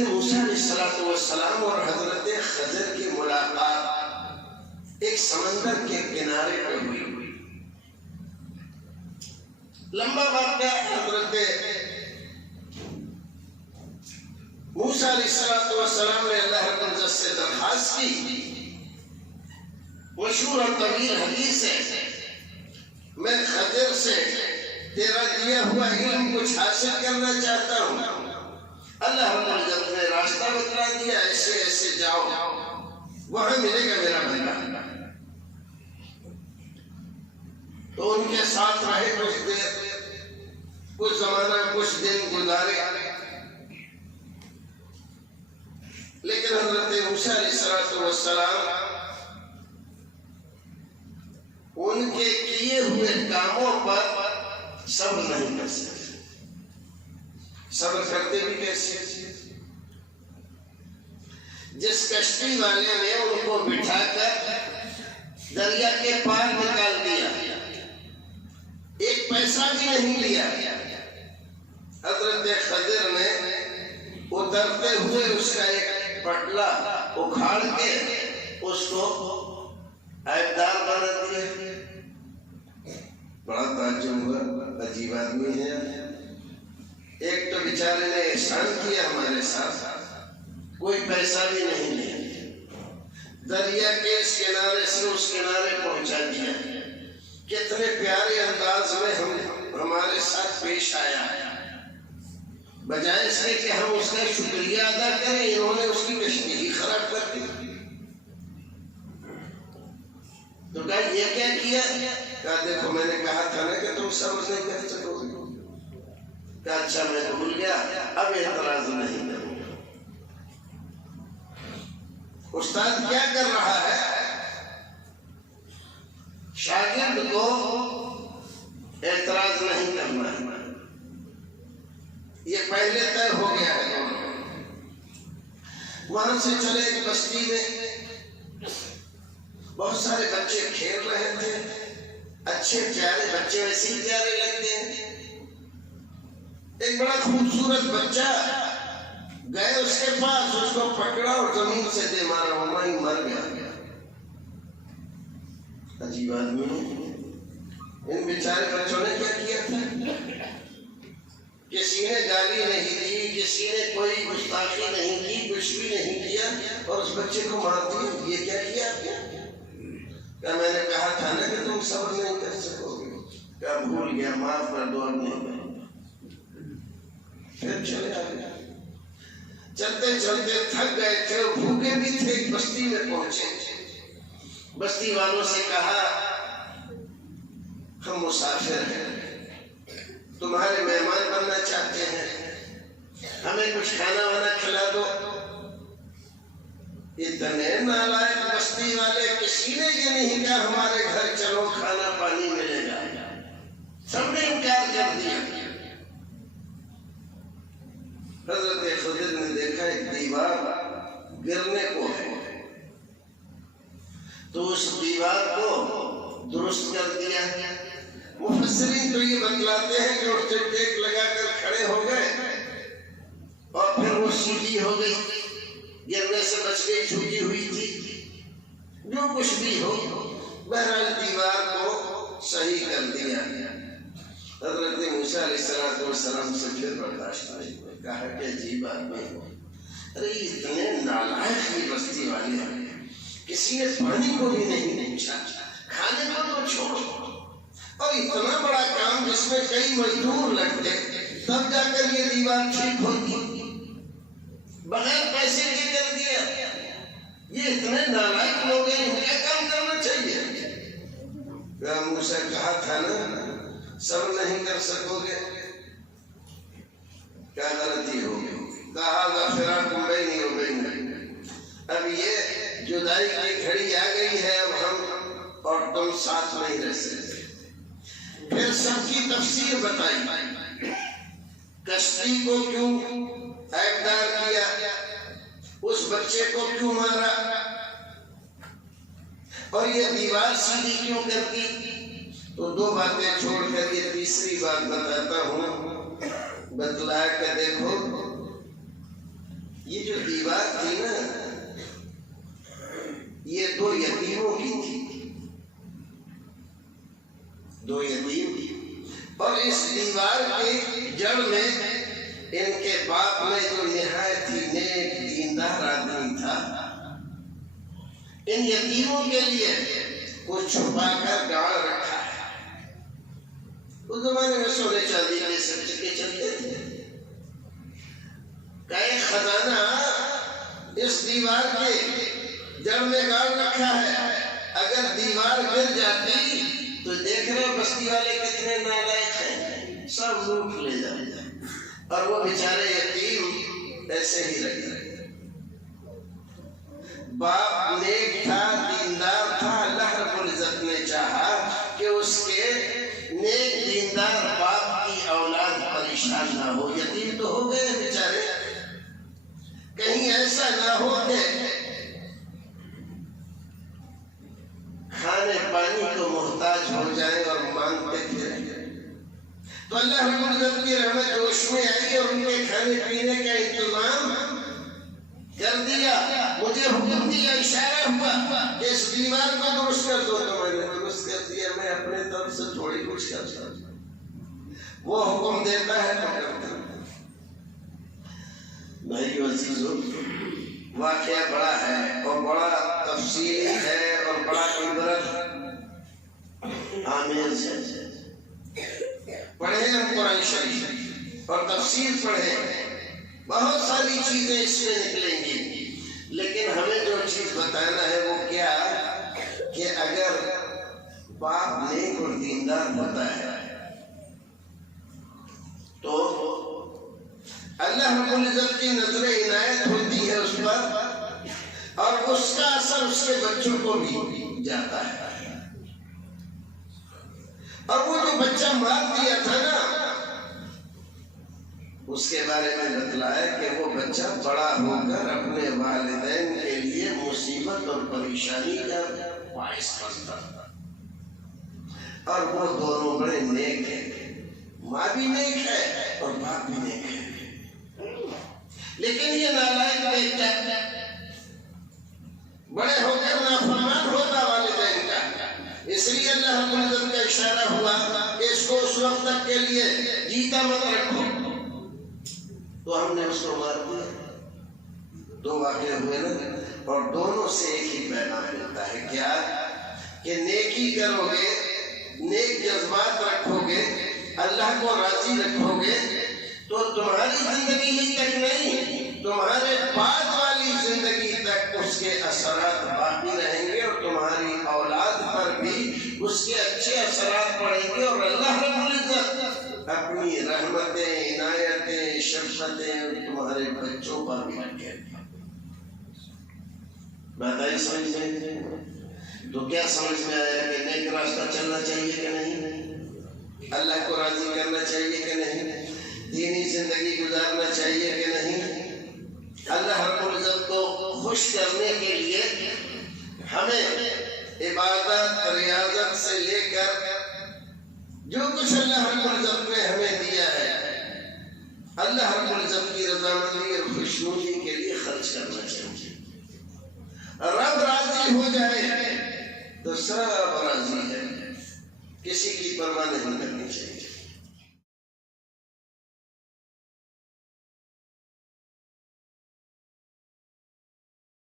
موسیٰ علیہ السلام اور حضرت خضر کی ملاقات ایک سمندر کے کنارے پر ہوئی۔ لمبا واقعہ۔ حضرت موسیٰ علیہ السلام نے اللہ رب العزت سے درخواست کی، مشہور اور طویل حدیث ہے، میں خضر سے تیرا دیا ہوا علم کچھ حاصل کرنا چاہتا ہوں۔ اللہ رب العزت نے راستہ بتلا دیا، ایسے ایسے جاؤ، وہاں ملے گا میرا بندہ۔ تو ان کے ساتھ رہے کچھ دیر، کچھ زمانہ، کچھ دن گزارے، لیکن حضرت موسیٰ علیہ السلام ان کے کیے ہوئے کاموں پر صبر نہیں کر سکتے۔ صبر کرتے بھی کیسے؟ جس کشتی والے نے ان کو بٹھا کر دریا کے پار نکال دیا، ایک پیسہ بھی نہیں لیا، حضرت خضر نے اترتے ہوئے اس کا ایک پٹلا اکھاڑ کے اس کو عیبدار بنا دیا۔ بڑا تعجب ہوا، عجیب آدمی ہے، ایک تو بیچارے نے احسان کیا ہمارے ساتھ، کوئی پیسہ بھی نہیں لیا، دریا کے اس کنارے سے اس کنارے پہنچا دیا، کتنے پیارے انداز میں ہمارے ساتھ پیش آیا ہے، بجائے اس کے کہ ہم اس کا شکریہ ادا کریں، انہوں نے اس کی کشتی ہی خراب کر دی۔ تو کہا یہ کیا کیا؟ کہا دیکھو میں نے کہا تھا نا کہ تم صبر نہیں کر سکو گے۔ کہا اچھا میں بھول گیا، اب اعتراض نہیں کروں گا۔ استاد کیا کر رہا ہے؟ شاگرد کو اعتراض نہیں کرنا ہے، یہ پہلے طے ہو گیا ہے۔ وہاں سے چلے ایک بستی میں، بہت سارے بچے کھیل رہے تھے، اچھے پیارے بچے ویسے ہی پیارے لگتے ہیں۔ ایک بڑا خوبصورت بچہ گئے اس کے پاس، اس کو پکڑا اور زمین سے دے مارا، وہیں مر گیا۔ عجیب آدمی ہے، ان بیچارے بچوں نے کیا کیا تھا؟ کسی نے گالی نہیں دی، کسی نے کوئی گستاخی نہیں کی، کچھ بھی نہیں کیا، اور اس بچے کو مار دیا۔ یہ کیا کیا آپ نے؟ کہا میں نے کہا تھا نا کہ تم صبر نہیں کر سکو گے۔ کہا بھول گیا، معاف کر دو، اب نہیں کروں گا۔ پھر چلے آگے، چلتے چلتے تھک گئے تھے، بھوکے بھی تھے، ایک بستی میں پہنچے۔ بستی والوں سے کہا ہم مسافر ہیں، تمہارے مہمان بننا چاہتے ہیں، ہمیں کچھ کھانا وانا کھلا دو۔ اتنے نالائق بستی والے، کسی نے یہ نہیں کہا ہمارے گھر چلو کھانا پانی ملے گا، سب نے انکار کر دیا۔ حضرت خضر نے دیکھا ایک دیوار گرنے کو ہے، تو اس دیوار کو درست کر دیا۔ مفسرین تو یہ بتلاتے ہیں کہ اس سے ٹیک لگا کر کھڑے ہو گئے اور پھر وہ سیدھی ہو گئی، گرنے سے بچ گئی، جھکی ہوئی تھی، جو کچھ بھی ہو، بہرحال دیوار کو صحیح کر دیا۔ حضرت موسیٰ علیہ السلام سے پھر برداشت نہیں ہوئے، کہا کہ عجیب آدمی ہو، ارے اتنے نالائق کی بستی والے ہیں، کسی نے پانی کو بھی نہیں پوچھا، کھانے کو تو چھوڑو، اور اتنا بڑا کام جس میں کئی مزدور لگتے، تب جا کر یہ دیوار ٹھیک ہوتی، بغیر پیسے کے کر دیا۔ یہ اتنے نالائق لوگ ہیں، ان کا کام کرنا چاہیے۔ موسیٰ کہا تھا نا صبر نہیں کر سکو گے، کیا غلطی ہوگی؟ کہا غفراکم بینی و بینک، اب یہ جدائی کی گھڑی آ گئی ہے، اب ہم اور تم ساتھ نہیں رہ سکتے۔ پھر سب کی تفسیر بتائی، کشتی کو کیوں عیبدار کیا، اس بچے کو کیوں مارا، اور یہ دیوار سیدھی کیوں کر دی۔ تو دو باتیں چھوڑ کر یہ تیسری بات بتاتا ہوں، بتلا کے دیکھو، یہ جو دیوار تھی نا یہ دو یتیموں کی تھی، دو یتیم تھی، اور اس دیوار کی جڑ میں ان کے باپ میں جو نہایت ہی نیک دیندار آدمی تھا، ان یتیموں کے لیے کچھ چھپا کر گاڑ رکھا ہے۔ اس زمانے میں سونے چاندی کے سب کے چلتے تھے، کا ایک خزانہ اس دیوار کے جڑ میں گاڑ رکھا ہے، اگر دیوار گر جاتی تو دیکھ رہے بستی والے کتنے نالائق ہیں، سب لوٹ لے جائے، اور وہ بیچارے یتیم ایسے ہی رہ گئے۔ باپ نیک تھا، دیندار تھا، اللہ رب العزت نے چاہا کہ اس کے نیک دیندار باپ کی اولاد پریشان نہ ہو، یتیم تو ہو گئے بیچارے، کہیں ایسا نہ ہو کہ کھانے پانی کو محتاج ہو جائے اور مانگتے پھریں۔ تو اللہ رب العزت کی رحمت جوش میں آئی اور ان کے کھانے پینے کا انتظام کر دیا۔ مجھے حکم دیا، اشارہ ہوا کہ اس دیوار کو درست کر دو، تو میں نے درست کر دیا، میں اپنے طرف سے تھوڑی کچھ کر سکتا ہوں، وہ حکم دیتا ہے تو کرتا ہوں۔ بھائی عزیزو، واقعہ بڑا ہے اور بڑا تفصیلی ہے اور بڑا عبرت آمیز ہے۔ پڑھیں ہم قرآن شریف اور تفسیر پڑھیں، بہت ساری چیزیں اس میں نکلیں گی، لیکن ہمیں جو چیز بتانا ہے وہ کیا کہ اگر باپ نیک اور دیندار ہوتا ہے تو اللہ رب العزت کی نظر عنایت ہوتی ہے اس پر، اور اس کا اثر اس کے بچوں کو بھی جاتا ہے۔ اور وہ جو بچہ مار دیا تھا نا، اس کے بارے میں بتلایا کہ وہ بچہ بڑا ہو کر اپنے والدین کے لیے مصیبت اور پریشانی کا باعث بنتا تھا، اور وہ دونوں بڑے نیک ہیں، ماں بھی نیک ہے اور باپ بھی نیک ہے، لیکن یہ نالائق بیٹا بڑے ہو کر نافرمان ہوتا والدین کا، اس لیے اللہ رب العزت کا اشارہ ہوا کہ اس کو اس وقت تک کے لیے جیتا مت رکھو، تو ہم نے اس کو مار دیا۔ دو واقعے ہوئے نا، اور دونوں سے ایک ہی پیغام ملتا ہے، کیا کہ نیکی کرو گے، نیک جذبات رکھو گے، اللہ کو راضی رکھو گے، تو تمہاری زندگی ہی تک نہیں، تمہارے بعد والی زندگی تک اس کے اثرات باقی رہیں گے، اور تمہاری اولاد پر بھی اس کے اچھے اثرات پڑیں گے، اور اللہ رب العزت اپنی رحمتیں، عنایتیں، شفقتیں تمہارے بچوں پر بھی رکھیں گے۔ بات آئی سمجھ میں؟ تو کیا سمجھ میں آیا کہ نیک راستہ چلنا چاہیے کہ نہیں، اللہ کو راضی کرنا چاہیے کہ نہیں، دینی زندگی گزارنا چاہیے کہ نہیں؟ اللہ رب العزت کو خوش کرنے کے لیے ہمیں عبادت، ریاضت سے لے کر جو کچھ اللہ رب العزت نے ہمیں دیا ہے، اللہ رب العزت کی رضامندی اور خوشنودی کے لیے خرچ کرنا چاہیے۔ رب راضی ہو جائے تو سب راضی ہے، کسی کی پرواہ نہیں ہے۔